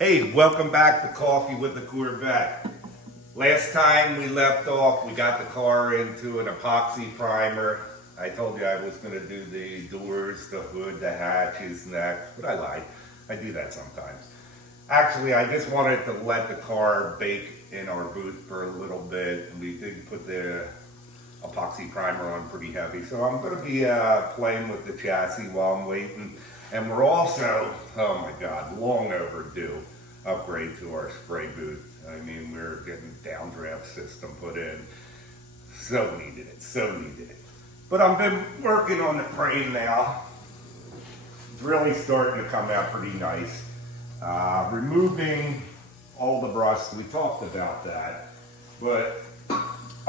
Hey, welcome back to Coffee with the Corvette. Last time we left off, we got the car into an epoxy primer. I told you I was going to do the doors, the hood, the hatches next, but I lied. I do that sometimes. Actually, I just wanted to let the car bake in our booth for a little bit. We did put the epoxy primer on pretty heavy, so I'm going to be playing with the chassis while I'm waiting. And we're also, oh my God, long overdue upgrade to our spray booth. I mean, we're getting downdraft system put in. So needed it, so needed it. But I've been working on the frame now. It's really starting to come out pretty nice. Removing all the rust, we talked about that. But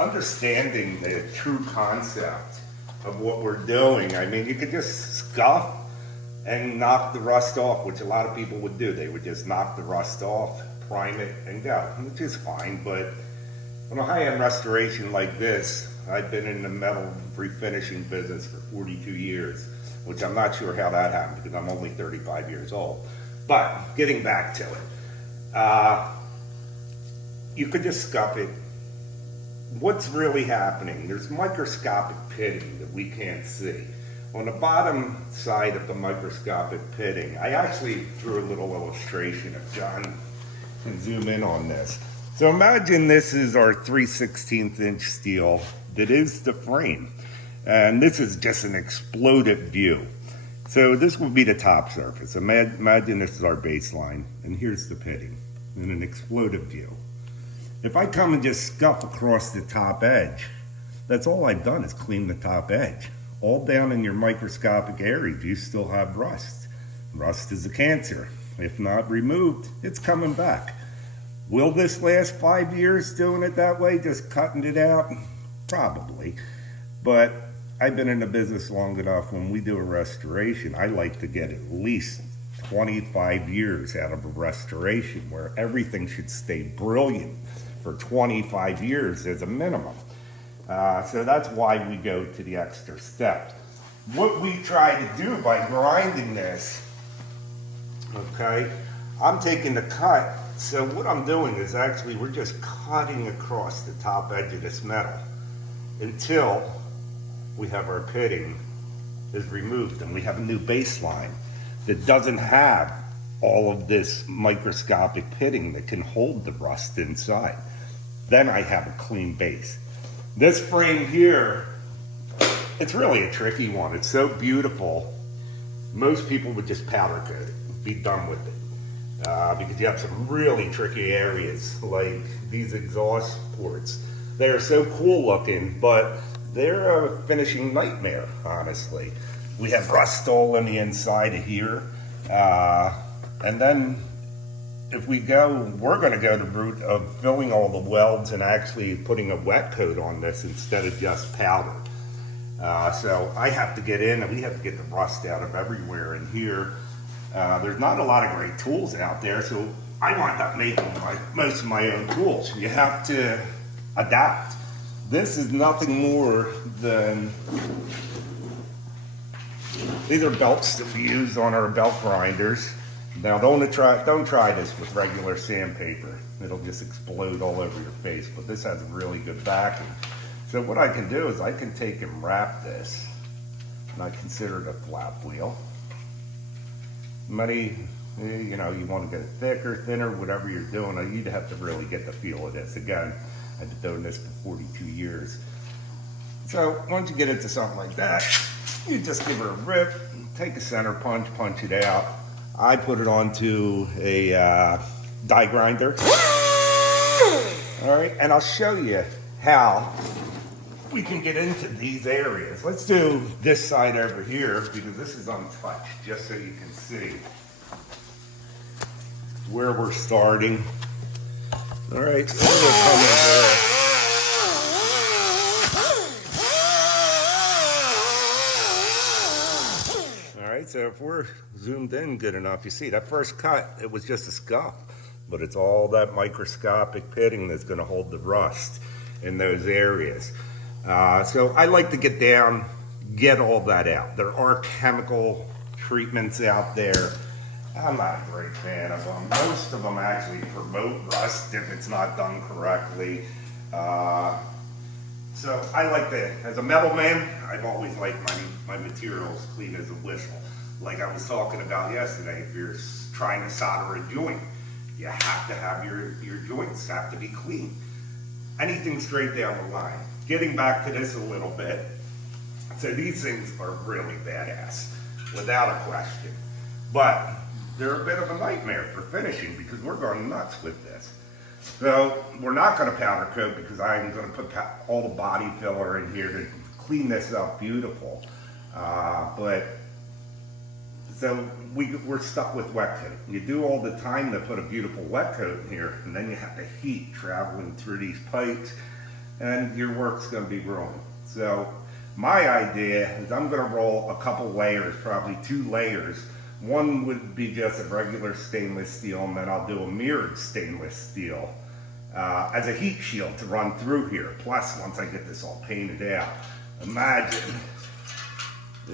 understanding the true concept of what we're doing, I mean, you could just scuff and knock the rust off, which a lot of people would do. They would just knock the rust off, prime it, and go, which is fine. But on a high-end restoration like this, I've been in the metal refinishing business for 42 years, which I'm not sure how that happened because I'm only 35 years old. But getting back to it, you could just scuff it. What's really happening? There's microscopic pitting that we can't see. On the bottom side of the microscopic pitting, I actually drew a little illustration if John can zoom in on this. So imagine this is our 3/16 inch steel that is the frame. And this is just an exploded view. So this would be the top surface. Imagine this is our baseline, and here's the pitting in an exploded view. If I come and just scuff across the top edge, that's all I've done is clean the top edge. All down in your microscopic area, you still have rust. Rust is a cancer. If not removed, it's coming back. Will this last 5 years doing it that way, just cutting it out? Probably. But I've been in the business long enough. When we do a restoration, I like to get at least 25 years out of a restoration where everything should stay brilliant for 25 years as a minimum. So that's why we go to the extra steps. What we try to do by grinding this, okay, I'm taking the cut. So what I'm doing is actually we're just cutting across the top edge of this metal until we have our pitting is removed and we have a new baseline that doesn't have all of this microscopic pitting that can hold the rust inside. Then I have a clean base. This frame here, it's really a tricky one. It's so beautiful. Most people would just powder coat it, be done with it. Because you have some really tricky areas, like these exhaust ports. They're so cool looking, but they're a finishing nightmare, honestly. We have rust all on the inside of here. And then if we go, we're going to go the route of filling all the welds and actually putting a wet coat on this instead of just powder. So I have to get in and we have to get the rust out of everywhere in here. There's not a lot of great tools out there, so I wind up making most of my own tools. You have to adapt. This is nothing more than, these are belts that we use on our belt grinders. Now don't try this with regular sandpaper. It'll just explode all over your face, but this has a really good backing. So what I can do is I can take and wrap this, and I consider it a flap wheel. Many, you know, you want to get it thicker, thinner, whatever you're doing, you'd have to really get the feel of this. Again, I've been doing this for 42 years. So once you get into something like that, you just give her a rip, take a center punch, punch it out. I put it onto a die grinder. All right, and I'll show you how we can get into these areas. Let's do this side over here because this is untouched, just so you can see where we're starting. All right, so we're gonna come in here. So if we're zoomed in good enough, you see that first cut, it was just a scuff, but it's all that microscopic pitting that's going to hold the rust in those areas. So I like to get down, get all that out. There are chemical treatments out there I'm not a great fan of them. Most of them actually promote rust if it's not done correctly. So I like to, as a metal man, I've always liked my materials clean as a whistle. Like I was talking about yesterday, if you're trying to solder a joint, you have to have your joints have to be clean. Anything straight down the line. Getting back to this a little bit, so these things are really badass, without a question. But they're a bit of a nightmare for finishing because we're going nuts with this. So we're not going to powder coat because I'm going to put all the body filler in here to clean this up beautiful. So we're stuck with wet coat. You do all the time to put a beautiful wet coat in here, and then you have the heat traveling through these pipes, and your work's going to be ruined. So my idea is I'm going to roll a couple layers, probably 2 layers. One would be just a regular stainless steel, and then I'll do a mirrored stainless steel as a heat shield to run through here. Plus, once I get this all painted out, imagine,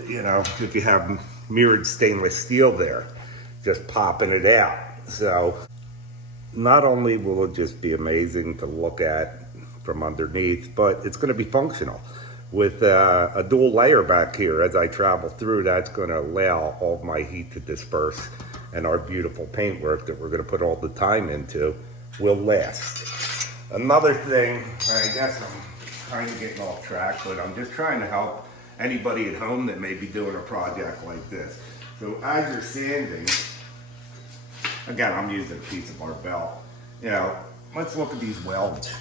you know, if you have mirrored stainless steel there, just popping it out. So not only will it just be amazing to look at from underneath, but it's going to be functional. With a dual layer back here, as I travel through, that's going to allow all of my heat to disperse, and our beautiful paintwork that we're going to put all the time into will last. Another thing, I guess I'm kind of getting off track, but I'm just trying to help anybody at home that may be doing a project like this. So as you're sanding, again, I'm using a piece of our belt. You know, let's look at these welds.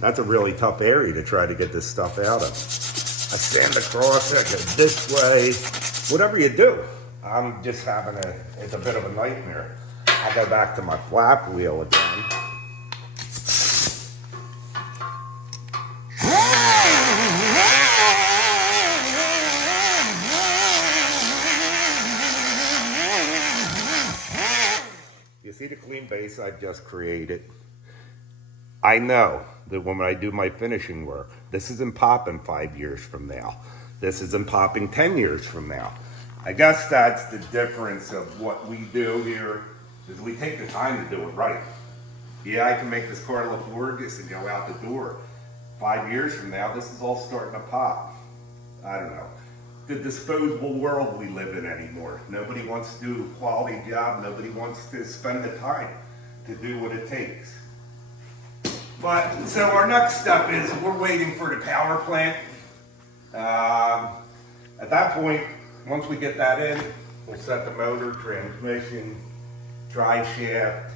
That's a really tough area to try to get this stuff out of. I sand across it, I go this way, whatever you do. I'm just having it's a bit of a nightmare. I'll go back to my flap wheel again. You see the clean base I've just created? I know that when I do my finishing work, this isn't popping 5 years from now. This isn't popping 10 years from now. I guess that's the difference of what we do here, is we take the time to do it right. Yeah, I can make this car look gorgeous and go out the door. 5 years from now, this is all starting to pop. I don't know. The disposable world we live in anymore. Nobody wants to do a quality job. Nobody wants to spend the time to do what it takes. But, so our next step is we're waiting for the power plant. At that point, once we get that in, we'll set the motor, transmission, drive shaft,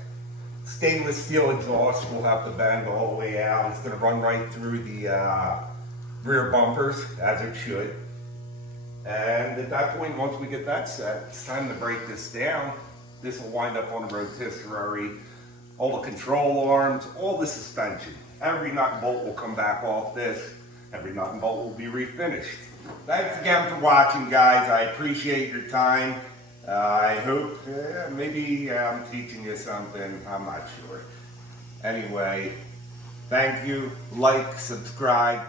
stainless steel exhaust. We'll have to bend all the way out. It's going to run right through the rear bumpers, as it should. And at that point, once we get that set, it's time to break this down. This will wind up on a rotisserie. All the control arms, all the suspension. Every nut and bolt will come back off this. Every nut and bolt will be refinished. Thanks again for watching, guys. I appreciate your time. I hope, maybe I'm teaching you something. I'm not sure. Anyway, thank you. Like, subscribe.